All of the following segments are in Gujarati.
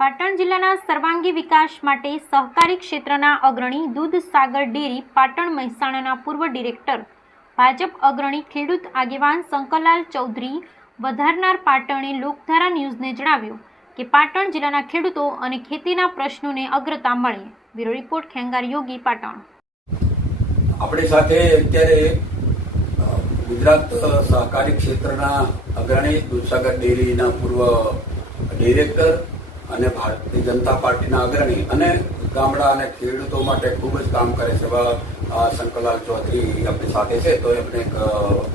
પાટણ જિલ્લાના સર્વાંગી વિકાસ માટે સહકારી ક્ષેત્રના અગ્રણી દૂધસાગર ડેરી પાટણ મહેસાણાના પૂર્વ ડિરેક્ટર ભાજપ અગ્રણી ખેડૂત આગેવાન શંકરલાલ ચૌધરી વધારનાર પાટણે લોકધારા ન્યૂઝને જણાવ્યું કે પાટણ જિલ્લાના ખેડૂતો અને ખેતીના પ્રશ્નોને અગ્રતા મળે. Bureau report, Khengar Yogi, Patan. આપણી સાથે અત્યારે ગુજરાત સહકારી ક્ષેત્રના અગ્રણી દૂધસાગર ડેરીના પૂર્વ ડિરેક્ટર અને ભારતીય જનતા પાર્ટીના અગ્રણી અને ગામડા અને ખેડૂતો માટે ખૂબ જ કામ કરે છે. એવા શંકરલાલ ચૌધરી આપણી સાથે છે, તો એમને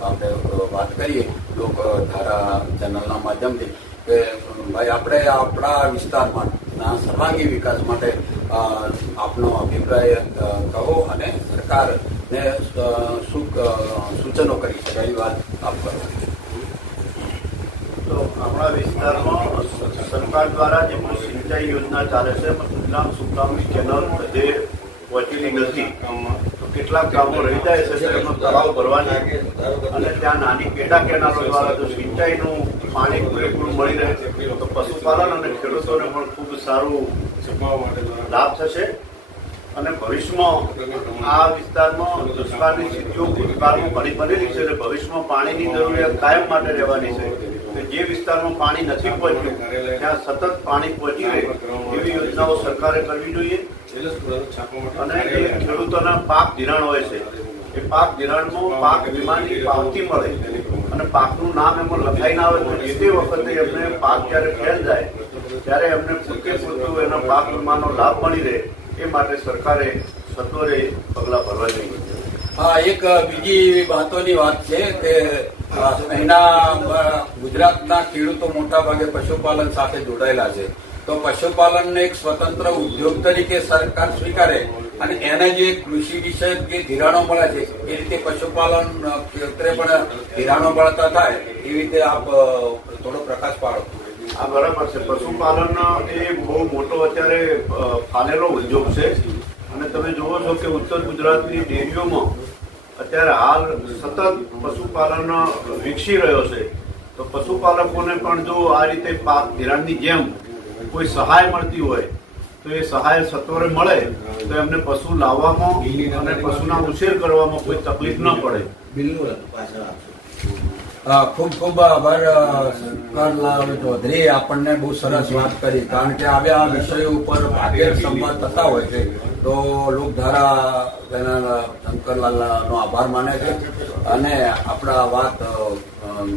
આપણે વાત કરીએ લોક ધારા ચેનલના માધ્યમથી કે, ભાઈ, આપણે આપણા વિસ્તારમાં ના સર્વાંગી વિકાસ માટે આપનો અભિપ્રાય કહો અને સરકારને શું સૂચનો કરી શકાય વાત આપ કરો. આપણા વિસ્તારમાં સરકાર દ્વારા જે પણ સિંચાઈ યોજના ચાલે છે, એમાં સુજલામ સુકામની ચેનલ જે પહોંચેલી નથી. કેટલાક ગામો રહી જાય છે એમાં તળાવ ભરવાની. અને ત્યાં નાની પેટા કેનાલો દ્વારા જો સિંચાઈનું પાણી પૂરેપૂરું મળી રહે, તો પશુપાલન અને ખેડૂતોને પણ ખૂબ સારું લાભ થશે. અને ભવિષ્યમાં આ વિસ્તારમાં દુષ્કાળની સ્થિતિઓ ભૂતકાળમાં ઘણી બનેલી છે ભવિષ્યમાં પાણીની જરૂરિયાત કાયમ માટે રહેવાની છે. તો જે વિસ્તારમાં પાણી નથી પહોંચ્યું ત્યાં સતત પાણી પહોંચી રહે એવી યોજનાઓ સરકારે કરવી જોઈએ. અને જે ખેડૂતોના પાક ધિરાણ હોય છે. એ પાક ધિરાણમાં પાક વીમાની પાવતી મળે. અને પાકનું નામ એમાં લખાઈ ના આવે તો જે તે વખતે એમને પાક જ્યારે ફેલ જાય ત્યારે એમને પૂરતે પૂરતું એના પાક વીમાનો લાભ મળી રહે એ માટે સરકારે સત્વરે પગલાં ભરવા જોઈએ. હા એક બીજી મહત્વની વાત છે કે અહીંના ગુજરાતના ખેડૂતો મોટા ભાગે પશુપાલન સાથે જોડાયેલા છે. તો પશુપાલનને એક સ્વતંત્ર ઉદ્યોગ તરીકે સરકાર સ્વીકારે અને એને જે કૃષિ વિષયક જે ધિરાણો મળે છે, એ રીતે પશુપાલન ક્ષેત્રે પણ ધિરાણો મળતા થાય એવી રીતે આપ થોડો પ્રકાશ પાડો. આ બરાબર છે. પશુપાલન એ બહુ મોટો અત્યારે ફાલેલો ઉદ્યોગ છે. અને તમે જુઓ છો કે ઉત્તર ગુજરાતની ડેરીઓમાં અત્યારે હાલ સતત પશુપાલન વિકસી રહ્યો છે. તો પશુપાલકોને પણ જો આ રીતે પાક ધિરાણની જેમ કોઈ સહાય મળતી હોય તો એ સહાય સત્વરે મળે તો એમને પશુ લાવવામાં અને પશુના ઉછેર કરવામાં કોઈ તકલીફ ન પડે. હા, ખૂબ ખૂબ આભાર અ, શંકરલાલ ચૌધરી આપણને બહુ સરસ વાત કરી. કારણ કે આવ્યા વિષયો ઉપર ભાગ્ય સંવાદ થતા હોય છે. તો લોકધારા તેના શંકરલાલનો આભાર માને છે. અને આપણા વાત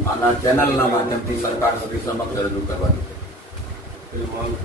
આના ચેનલના માધ્યમથી સરકાર સુધી સમક્ષ રજૂ કરવાની છે.